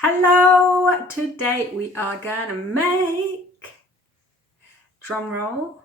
Hello! Today we are gonna make, drum roll,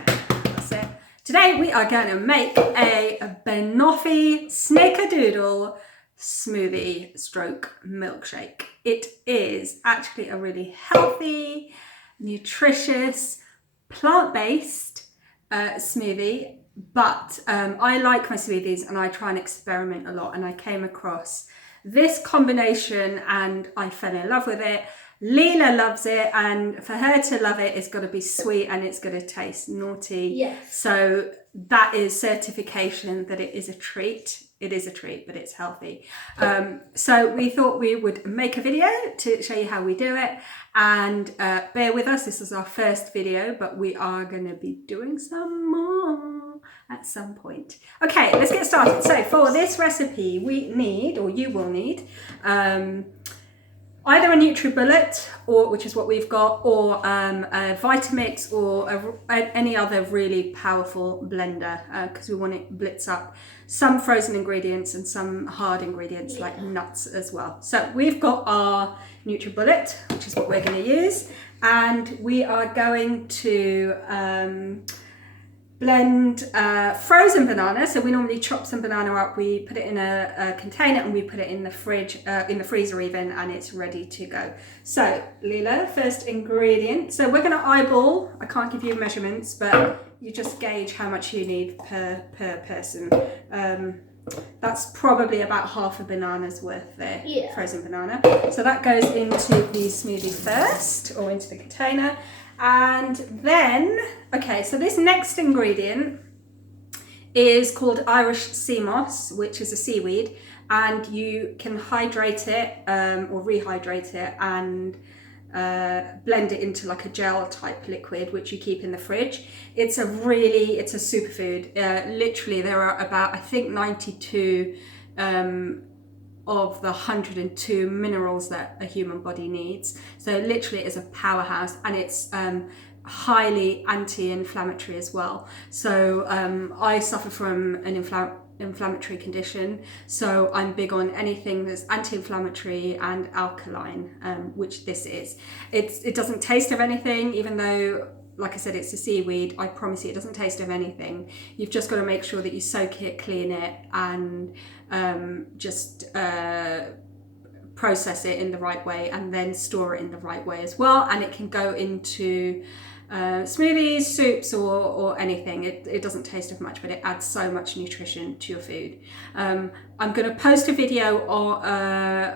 that's it. Today we are gonna make a Banoffee-Snickerdoodle smoothie stroke milkshake. It is actually a really healthy, nutritious, plant-based smoothie. But I like my smoothies and I try and experiment a lot, and I came across this combination and I fell in love with it. Leela loves it, and for her to love it, it's got to be sweet and it's going to taste naughty. Yes. So that is certification that it is a treat. It is a treat, but it's healthy. So we thought we would make a video to show you how we do it, and bear with us. This is our first video, but we are going to be doing some more at some point. Okay, let's get started. So for this recipe, we need, or you will need, either a NutriBullet, or which is what we've got, or a Vitamix, or any other really powerful blender, because we want it blitz up some frozen ingredients and some hard ingredients like nuts as well. So we've got our NutriBullet, which is what we're going to use, and we are going to blend frozen banana. So we normally chop some banana up, we put it in a container, and we put it in the fridge, in the freezer even, and it's ready to go. So Leela, first ingredient. So we're going to eyeball. I can't give you measurements, but you just gauge how much you need per person. That's probably about half a banana's worth there, frozen banana. So that goes into the smoothie first, or into the container. And then, okay, so this next ingredient is called Irish sea moss, which is a seaweed, and you can hydrate it or rehydrate it and blend it into like a gel type liquid, which you keep in the fridge. It's a superfood. Literally, there are about, I think, 92 of the 102 minerals that a human body needs. So literally it is a powerhouse, and it's highly anti-inflammatory as well. So I suffer from an inflammatory condition, so I'm big on anything that's anti-inflammatory and alkaline, which this is. It doesn't taste of anything, even though, like I said, it's a seaweed. I promise you it doesn't taste of anything. You've just got to make sure that you soak it, clean it, and just process it in the right way, and then store it in the right way as well. And it can go into smoothies, soups, or anything. It doesn't taste of much, but it adds so much nutrition to your food. I'm going to post a video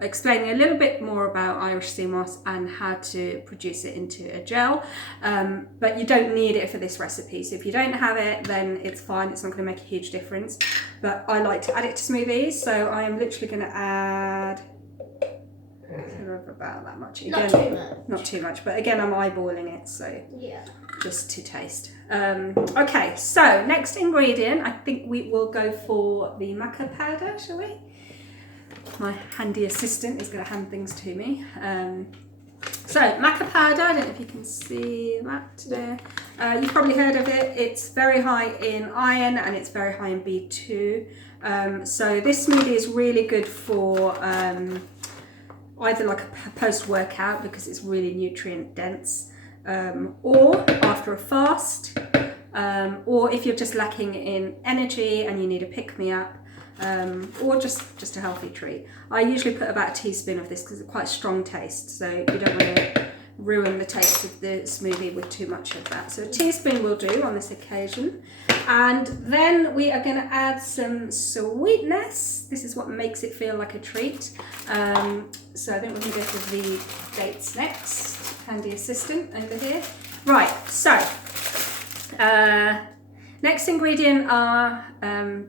explaining a little bit more about Irish sea moss and how to produce it into a gel, but you don't need it for this recipe. So if you don't have it, then it's fine. It's not going to make a huge difference, but I like to add it to smoothies, so I am literally going to add about that much. Again, not too much, but again, I'm eyeballing it, so just to taste. Okay, so next ingredient, I think we will go for the maca powder, shall we? My handy assistant is going to hand things to me. So maca powder, I don't know if you can see that there. You've probably heard of it. It's very high in iron, and it's very high in B2. So this smoothie is really good for either like a post-workout, because it's really nutrient dense, or after a fast, or if you're just lacking in energy and you need a pick-me-up, or just a healthy treat. I usually put about a teaspoon of this because it's quite a strong taste, so you don't want to ruin the taste of the smoothie with too much of that. So a teaspoon will do on this occasion. And then we are going to add some sweetness. This is what makes it feel like a treat. So I think we're going to go for the dates next. Handy assistant over here. Right, so next ingredient are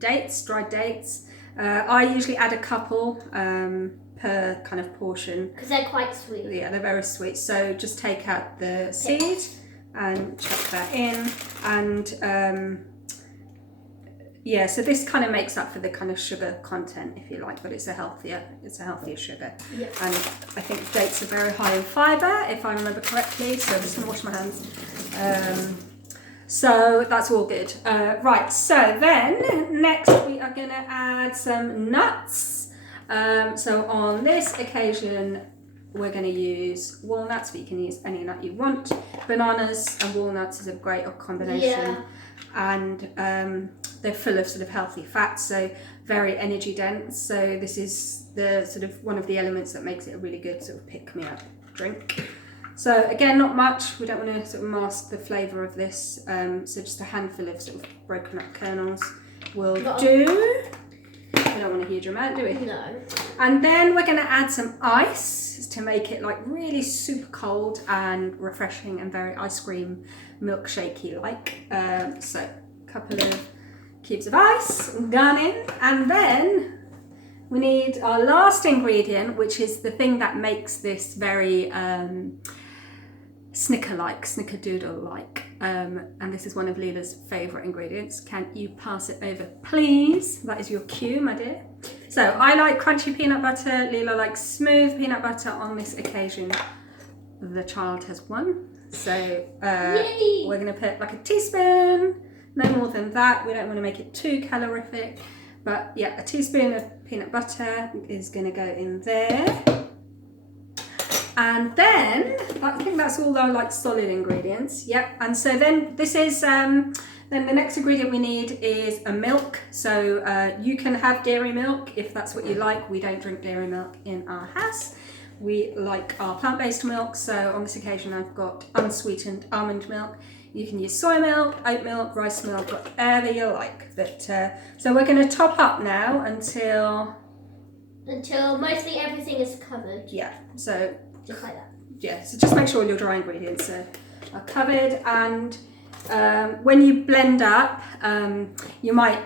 dates, dried dates. I usually add a couple per kind of portion, because they're quite sweet. Yeah, they're very sweet. So just take out the seed and chuck that in, and yeah, so this kind of makes up for the kind of sugar content, if you like, but it's a healthier sugar. Yeah. And I think dates are very high in fibre, if I remember correctly. So I'm just going to wash my hands. So that's all good. Right, so then next we are going to add some nuts. So on this occasion, we're going to use walnuts, but you can use any nut you want. Bananas and walnuts is a great combination. And they're full of sort of healthy fats, so very energy dense. So this is the sort of one of the elements that makes it a really good sort of pick-me-up drink. So again, not much. We don't want to sort of mask the flavour of this. So just a handful of sort of broken up kernels will do. We don't want a huge amount, do we? No. And then we're going to add some ice to make it like really super cold and refreshing and very ice cream milkshakey like. So a couple of cubes of ice gone in, and then we need our last ingredient, which is the thing that makes this very snickerdoodle-like. And this is one of Leela's favourite ingredients. Can you pass it over, please? That is your cue, my dear. So I like crunchy peanut butter. Leela likes smooth peanut butter. On this occasion, the child has won. So we're going to put like a teaspoon, no more than that. We don't want to make it too calorific. But yeah, a teaspoon of peanut butter is going to go in there. And then, I think that's all our like solid ingredients. Yep. And so then this is, then the next ingredient we need is a milk. So you can have dairy milk if that's what you like. We don't drink dairy milk in our house. We like our plant-based milk. So on this occasion, I've got unsweetened almond milk. You can use soy milk, oat milk, rice milk, whatever you like. But so we're going to top up now until mostly everything is covered. Yeah. So just like that. Yeah. So just make sure your dry ingredients are covered, and when you blend up, you might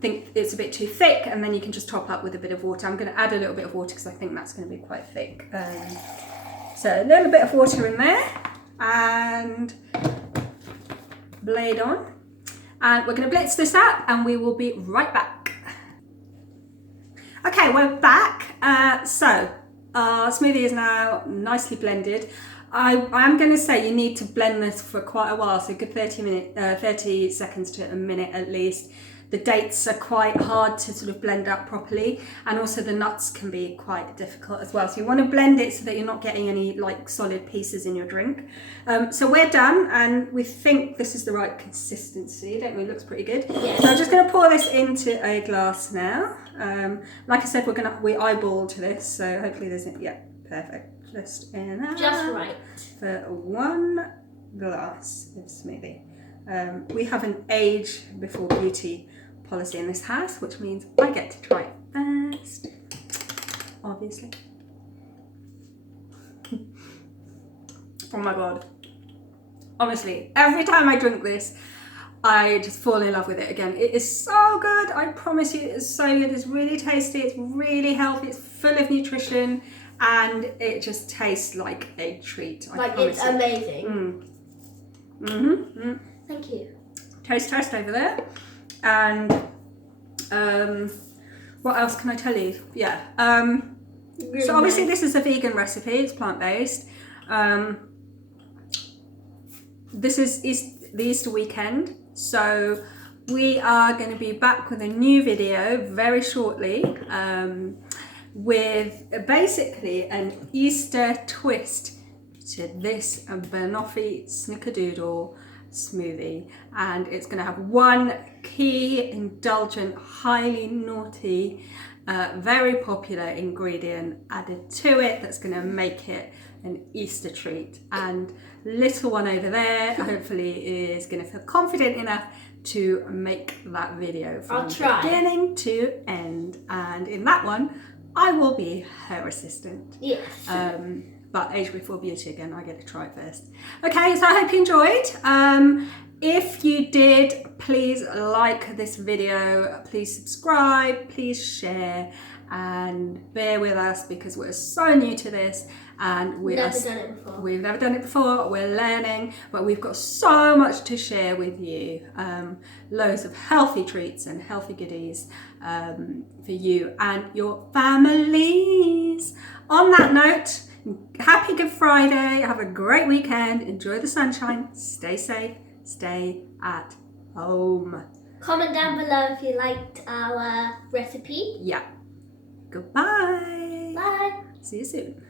think it's a bit too thick, and then you can just top up with a bit of water. I'm going to add a little bit of water because I think that's going to be quite thick. So a little bit of water in there, and blade on, and we're going to blitz this up, and we will be right back. Okay, we're back. So our smoothie is now nicely blended. I am going to say you need to blend this for quite a while, so a good 30 seconds to a minute at least. The dates are quite hard to sort of blend up properly, and also the nuts can be quite difficult as well. So you want to blend it so that you're not getting any like solid pieces in your drink. So we're done, and we think this is the right consistency, don't we? It looks pretty good. Yes. So I'm just going to pour this into a glass now. Like I said, we eyeballed this, so hopefully there's perfect. Just enough. Just right. For one glass of smoothie. We have an age before beauty policy in this house, which means I get to try it first, obviously. Oh my god. Honestly, every time I drink this, I just fall in love with it again. It is so good. I promise you, it is so good. It's really tasty. It's really healthy. It's full of nutrition, and it just tastes like a treat. Like it's amazing. Thank you. Toast over there. And what else can I tell you? Yeah. So obviously this is a vegan recipe. It's plant-based. This is the Easter weekend. So we are going to be back with a new video very shortly, with basically an Easter twist to this Banoffee-Snickerdoodle smoothie, and it's going to have one key indulgent, highly naughty, very popular ingredient added to it that's going to make it an Easter treat. And little one over there hopefully is going to feel confident enough to make that video from beginning to end, and in that one I will be her assistant. Yes. But age before beauty again, I get to try it first. Okay, so I hope you enjoyed. If you did, please like this video, please subscribe, please share, and bear with us because we're so new to this, and we've never done it before. We're learning, but we've got so much to share with you. Loads of healthy treats and healthy goodies for you and your families. On that note, happy Good Friday, have a great weekend, enjoy the sunshine, stay safe, stay at home. Comment down below if you liked our recipe. Yeah. Goodbye. Bye. See you soon.